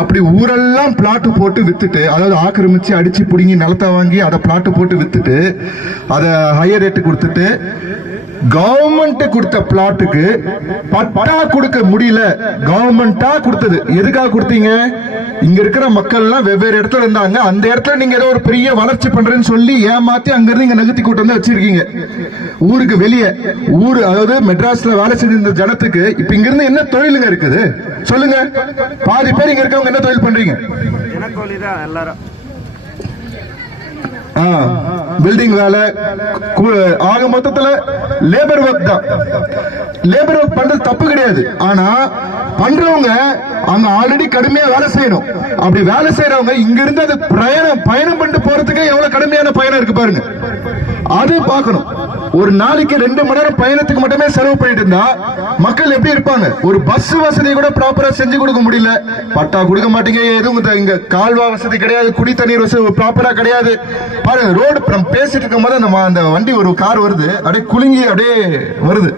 அப்படி ஊரெல்லாம் பிளாட் போட்டு வித்துட்டு, அதாவது ஆக்கிரமிச்சு அடிச்சு புடுங்கி நிலத்தை வாங்கி அதை பிளாட் போட்டு வித்துட்டு அதை ஹையர் ரேட்டு கொடுத்துட்டு கவர்மெண்ட் கொடுத்த பிளாட்டுக்கு பட்டா கொடுக்க முடியல. கவர்மெண்டா கொடுத்தது. எதுக்காக கொடுத்தீங்க? இங்க இருக்கிற மக்கள் எல்லாம் வெவ்வேறு இடத்துல இருந்தாங்க. அந்த இடத்துல நீங்க ஏதோ ஒரு பெரிய வளர்ச்சி பண்றேன்னு சொல்லி ஏமாத்தி அங்க இருந்து இங்க நகர்த்தி கூட்டம் வந்து வச்சிருக்கீங்க. ஊருக்கு வெளியே ஊரு, அதாவது மெட்ராஸ்ல வேலை செஞ்சிருந்த ஜனத்துக்கு இப்ப இங்க இருந்து என்ன தொழிலுங்க இருக்குது சொல்லுங்க? பாதி பேர் இங்க இருக்கவங்க என்ன தொழில் பண்றீங்க? பில்டிங் வேலை, ஆக மொத்தத்துல லேபர் ஒர்க் தான். லேபர் ஒர்க் பண்றது தப்பு கிடையாது. ஆனா பண்றவங்க அங்க ஆல்ரெடி கடுமையா வேலை செய்யணும். அப்படி வேலை செய்யறவங்க இங்க இருந்து அது பயணம் பண்ணிட்டு போறதுக்கு எவ்வளவு கடுமையான பயணம் இருக்கு பாருங்க. அது பார்க்கணும். ஒரு நாளைக்கு 2 மணி நேரம் பயணத்துக்கு மட்டுமே செலவு பண்ணிட்டு இருந்தா மக்கள் எப்படி இருப்பாங்க? ஒரு பஸ் வசதி கூட ப்ராப்பரா செஞ்சு கொடுக்க முடியல. பட்டா கொடுக்க மாட்டீங்க. எதுவும் இங்க கால்வா வசதி கிடையாது, குடி தண்ணீர் வசதி ப்ராப்பரா கிடையாது. பாருங்க, ரோடு பேசிட்டு இருக்கும் போது அந்த வண்டி ஒரு கார் வருது, அப்படியே குலுங்கி அப்படியே வருது.